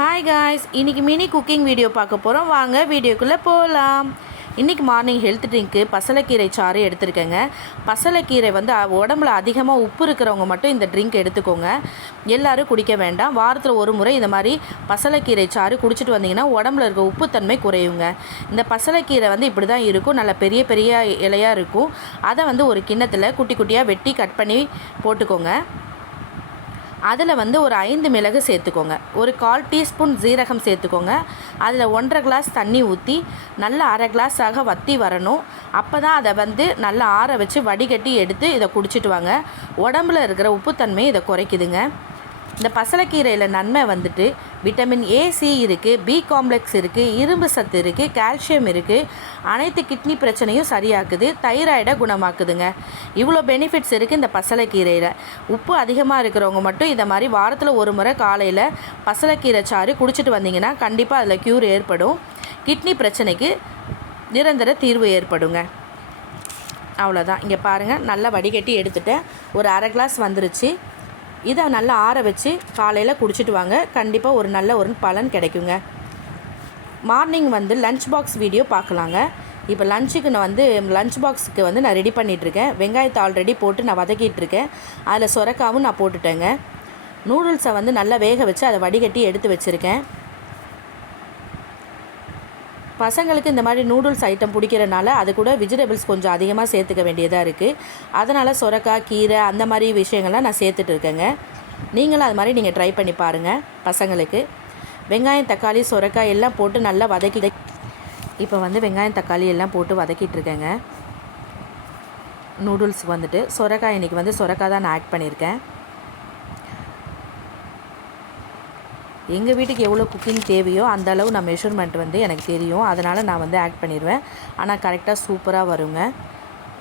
Hi guys, இன்றைக்கி mini cooking video பார்க்க போகிறோம். வாங்க வீடியோக்குள்ளே போகலாம். இன்றைக்கி மார்னிங் ஹெல்த் ட்ரிங்க்கு பசலைக்கீரை சாறு எடுத்துருக்கேங்க. பசலைக்கீரை வந்து உடம்புல அதிகமாக உப்பு இருக்கிறவங்க மட்டும் இந்த ட்ரிங்க் எடுத்துக்கோங்க. எல்லோரும் குடிக்க வேண்டாம். வாரத்தில் ஒரு முறை இந்த மாதிரி பசலைக்கீரை சாறு குடிச்சிட்டு வந்தீங்கன்னா உடம்புல இருக்க உப்புத்தன்மை குறையுங்க. இந்த பசலைக்கீரை வந்து இப்படி தான் இருக்கும். நல்ல பெரிய பெரிய இலையாக இருக்கும். அதை வந்து ஒரு கிண்ணத்தில் குட்டி குட்டியாக வெட்டி கட் பண்ணி போட்டுக்கோங்க. அதில் வந்து ஒரு 5 மிளகு சேர்த்துக்கோங்க. ஒரு 1/4 டீஸ்பூன் ஜீரகம் சேர்த்துக்கோங்க. அதில் 1.5 கிளாஸ் தண்ணி ஊற்றி நல்லா 1/2 கிளாஸாக வற்றி வரணும். அப்போ தான் அதை வந்து நல்லா ஆற வச்சு வடிகட்டி எடுத்து இதை குடிச்சிட்டு வாங்க. உடம்புல இருக்கிற உப்புத்தன்மை இதை குறைக்குதுங்க. இந்த பசலைக்கீரையில் நன்மை வந்துட்டு விட்டமின் ஏ, சி இருக்குது, பி காம்ப்ளெக்ஸ் இருக்குது, இரும்பு சத்து இருக்குது, கால்சியம் இருக்குது, அனைத்து கிட்னி பிரச்சனையும் சரியாக்குது, தைராய்டை குணமாக்குதுங்க. இவ்வளோ பெனிஃபிட்ஸ் இருக்குது இந்த பசலைக்கீரையில். உப்பு அதிகமாக இருக்கிறவங்க மட்டும் இதை மாதிரி வாரத்தில் ஒரு முறை காலையில் பசலைக்கீரை சாறு குடிச்சிட்டு வந்தீங்கன்னா கண்டிப்பாக அதில் க்யூர் ஏற்படும். கிட்னி பிரச்சனைக்கு நிரந்தர தீர்வு ஏற்படுங்க. அவ்வளோதான். இங்கே பாருங்கள், நல்லா வடிகட்டி எடுத்துட்டேன். ஒரு 1/2 கிளாஸ் வந்துருச்சு. இதை நல்லா ஆற வச்சு காலையில் குடிச்சிட்டு வாங்க. கண்டிப்பாக ஒரு பலன் கிடைக்குங்க. மார்னிங் வந்து லன்ச் பாக்ஸ் வீடியோ பார்க்கலாங்க. இப்போ லஞ்சுக்கு லன்ச் பாக்ஸுக்கு நான் ரெடி பண்ணிகிட்ருக்கேன். வெங்காயத்தை ஆல்ரெடி போட்டு நான் வதக்கிட்டுருக்கேன். அதில் சொரக்காவும் நான் போட்டுட்டேங்க. நூடுல்ஸை நல்லா வேக வச்சு அதை வடிகட்டி எடுத்து வச்சுருக்கேன். பசங்களுக்கு இந்த மாதிரி நூடுல்ஸ் ஐட்டம் பிடிக்கிறனால அது கூட வெஜிடபிள்ஸ் கொஞ்சம் அதிகமாக சேர்த்துக்க வேண்டியதாக இருக்குது. அதனால் சொரக்காய், கீரை அந்த மாதிரி விஷயங்கள்லாம் நான் சேர்த்துட்டு இருக்கேங்க. நீங்களும் அது மாதிரி நீங்கள் ட்ரை பண்ணி பாருங்கள். பசங்களுக்கு வெங்காயம், தக்காளி, சொரக்காய் எல்லாம் போட்டு நல்லா வதக்கி இப்போ வெங்காயம், தக்காளி எல்லாம் போட்டு வதக்கிட்டுருக்கேங்க. நூடுல்ஸுக்கு சொரக்காய் இன்றைக்கி சொரக்காய் தான் நான் ஆட் பண்ணியிருக்கேன். எங்கள் வீட்டுக்கு எவ்வளோ குக்கிங் தேவையோ அந்த அளவு நான் மெஷர்மெண்ட் எனக்கு தெரியும். அதனால் நான் ஆட் பண்ணிடுவேன். ஆனால் கரெக்டாக சூப்பராக வருங்க.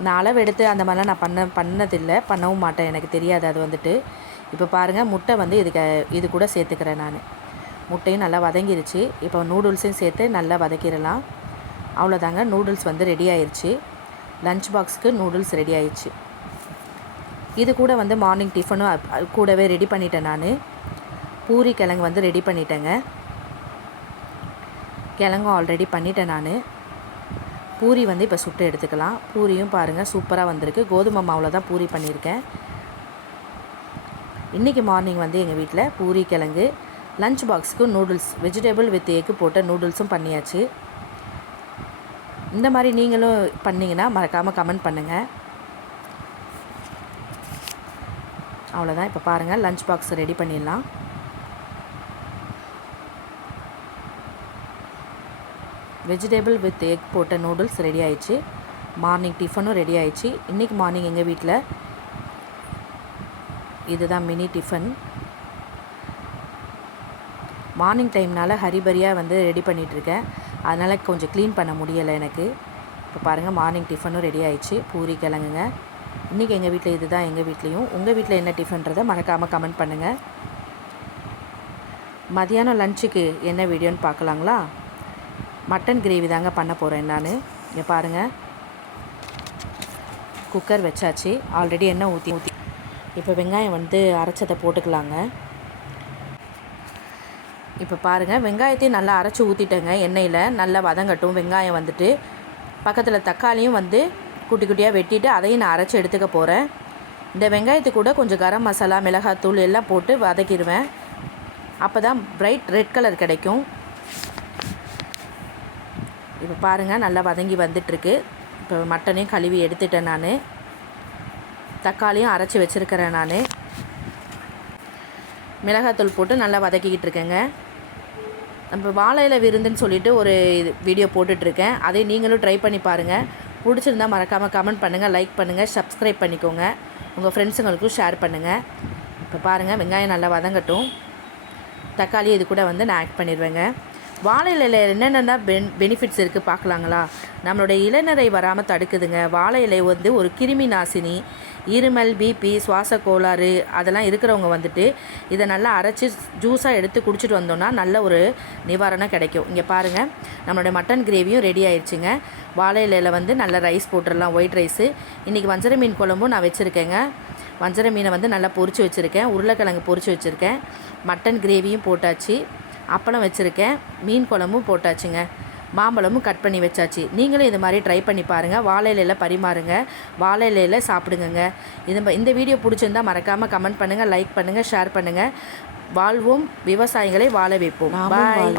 நான் அளவு எடுத்து அந்த மாதிரிலாம் நான் பண்ணதில்லை, பண்ணவும் மாட்டேன். எனக்கு தெரியாது அது. இப்போ பாருங்கள், முட்டை இது கூட சேர்த்துக்கிறேன் நான். முட்டையும் நல்லா வதங்கிருச்சு. இப்போ நூடுல்ஸையும் சேர்த்து நல்லா வதக்கிடலாம். அவ்வளோதாங்க, நூடுல்ஸ் ரெடி ஆயிடுச்சு. லன்ச் பாக்ஸுக்கு நூடுல்ஸ் ரெடி ஆயிடுச்சு. இது கூட மார்னிங் டிஃபனும் கூடவே ரெடி பண்ணிட்டேன் நான். பூரி கிழங்கு ரெடி பண்ணிட்டேங்க. கிழங்கும் ஆல்ரெடி பண்ணிட்டேன் நான். பூரி இப்போ சுட்டு எடுத்துக்கலாம். பூரியும் பாருங்கள் சூப்பராக வந்திருக்கு. கோதுமை மாவில் தான் பூரி பண்ணியிருக்கேன். இன்றைக்கி மார்னிங் எங்கள் வீட்டில் பூரி கிழங்கு, லன்ச் பாக்ஸுக்கு நூடுல்ஸ், வெஜிடபிள் வித் எக்கு போட்ட நூடுல்ஸும் பண்ணியாச்சு. இந்த மாதிரி நீங்களும் பண்ணிங்கன்னா மறக்காமல் கமெண்ட் பண்ணுங்கள். அவ்வளோதான். இப்போ பாருங்கள், லன்ச் பாக்ஸ் ரெடி பண்ணிடலாம். வெஜிடபிள் வித் எக் போட்ட நூடுல்ஸ் ரெடி ஆயிடுச்சு. மார்னிங் டிஃபனும் ரெடி ஆயிடுச்சு. இன்றைக்கி மார்னிங் எங்கள் வீட்டில் இதுதான் மினி டிஃபன். மார்னிங் டைம்னால் ஹரிபரியாக ரெடி பண்ணிகிட்ருக்கேன். அதனால் கொஞ்சம் க்ளீன் பண்ண முடியலை எனக்கு. இப்போ பாருங்கள், மார்னிங் டிஃபனும் ரெடி ஆயிடுச்சு. பூரி கிழங்குங்க. இன்றைக்கி எங்கள் வீட்டில் இதுதான். எங்கள் வீட்லேயும் உங்கள் வீட்டில் என்ன டிஃபன்றதை மறக்காமல் கமெண்ட் பண்ணுங்கள். மதியானம் லஞ்சுக்கு என்ன வீடியோன்னு பார்க்கலாங்களா? மட்டன் கிரேவி தாங்க பண்ண போகிறேன் நான். இங்கே பாருங்கள், குக்கர் வச்சாச்சு. ஆல்ரெடி எண்ணெய் ஊற்றி இப்போ வெங்காயம் அரைச்சதை போட்டுக்கலாங்க. இப்போ பாருங்கள், வெங்காயத்தையும் நல்லா அரைச்சி ஊற்றிட்டேங்க. எண்ணெயில் நல்லா வதங்கட்டும். வெங்காயம் பக்கத்தில் தக்காளியும் குட்டி குட்டியாக வெட்டிட்டு அதையும் நான் அரைச்சி எடுத்துக்க போகிறேன். இந்த வெங்காயத்துக்கு கூட கொஞ்சம் கரம் மசாலா, மிளகாத்தூள் எல்லாம் போட்டு வதக்கிடுவேன். அப்போ தான் பிரைட் ரெட் கலர் கிடைக்கும். இப்போ பாருங்கள், நல்லா வதங்கி வந்துட்டுருக்கு. இப்போ மட்டனையும் கழுவி எடுத்துட்டேன் நான். தக்காளியும் அரைச்சி வச்சுருக்கிறேன் நான். மிளகாத்தூள் போட்டு நல்லா வதக்கிக்கிட்டு இருக்கேங்க. நம்ம வாழையில விருந்துன்னு சொல்லிட்டு ஒரு வீடியோ போட்டுட்ருக்கேன். அதை நீங்களும் ட்ரை பண்ணி பாருங்கள். பிடிச்சிருந்தால் மறக்காமல் கமெண்ட் பண்ணுங்கள், லைக் பண்ணுங்கள், சப்ஸ்கிரைப் பண்ணிக்கோங்க. உங்கள் ஃப்ரெண்ட்ஸுங்களுக்கும் ஷேர் பண்ணுங்கள். இப்போ பாருங்கள், வெங்காயம் நல்லா வதங்கட்டும். தக்காளி இது கூட நான் ஆட் பண்ணிடுவேங்க. வாழை இலையில் என்னென்ன பெனிஃபிட்ஸ் இருக்குது பார்க்கலாங்களா? நம்மளுடைய இளநரை வராமல் தடுக்குதுங்க. வாழை இலை ஒரு கிருமி நாசினி. இருமல், பிபி, சுவாச கோளாறு அதெல்லாம் இருக்கிறவங்க இதை நல்லா அரைச்சி ஜூஸாக எடுத்து குடிச்சிட்டு வந்தோன்னா நல்ல ஒரு நிவாரணம் கிடைக்கும். இங்கே பாருங்கள், நம்மளுடைய மட்டன் கிரேவியும் ரெடி ஆயிடுச்சுங்க. வாழை இலையில் நல்ல ரைஸ் போட்டுடலாம், ஒயிட் ரைஸு. இன்றைக்கி வஞ்சர மீன் குழம்பும் நான் வச்சுருக்கேங்க. வஞ்சர மீனை நல்லா பொரித்து வச்சுருக்கேன். உருளைக்கிழங்கு பொரித்து வச்சுருக்கேன். மட்டன் கிரேவியும் போட்டாச்சு. அப்பளம் வச்சுருக்கேன், மீன் குழம்பும் போட்டாச்சுங்க, மாம்பழமும் கட் பண்ணி வச்சாச்சு. நீங்களும் இது மாதிரி ட்ரை பண்ணி பாருங்கள். வாழை இலையில் பரிமாறுங்க, வாழை இலையில் சாப்பிடுங்க. இந்த வீடியோ பிடிச்சிருந்தால் மறக்காமல் கமெண்ட் பண்ணுங்கள், லைக் பண்ணுங்கள், ஷேர் பண்ணுங்கள். வாழ்வோம், விவசாயிகளை வாழ வைப்போம். பாய்.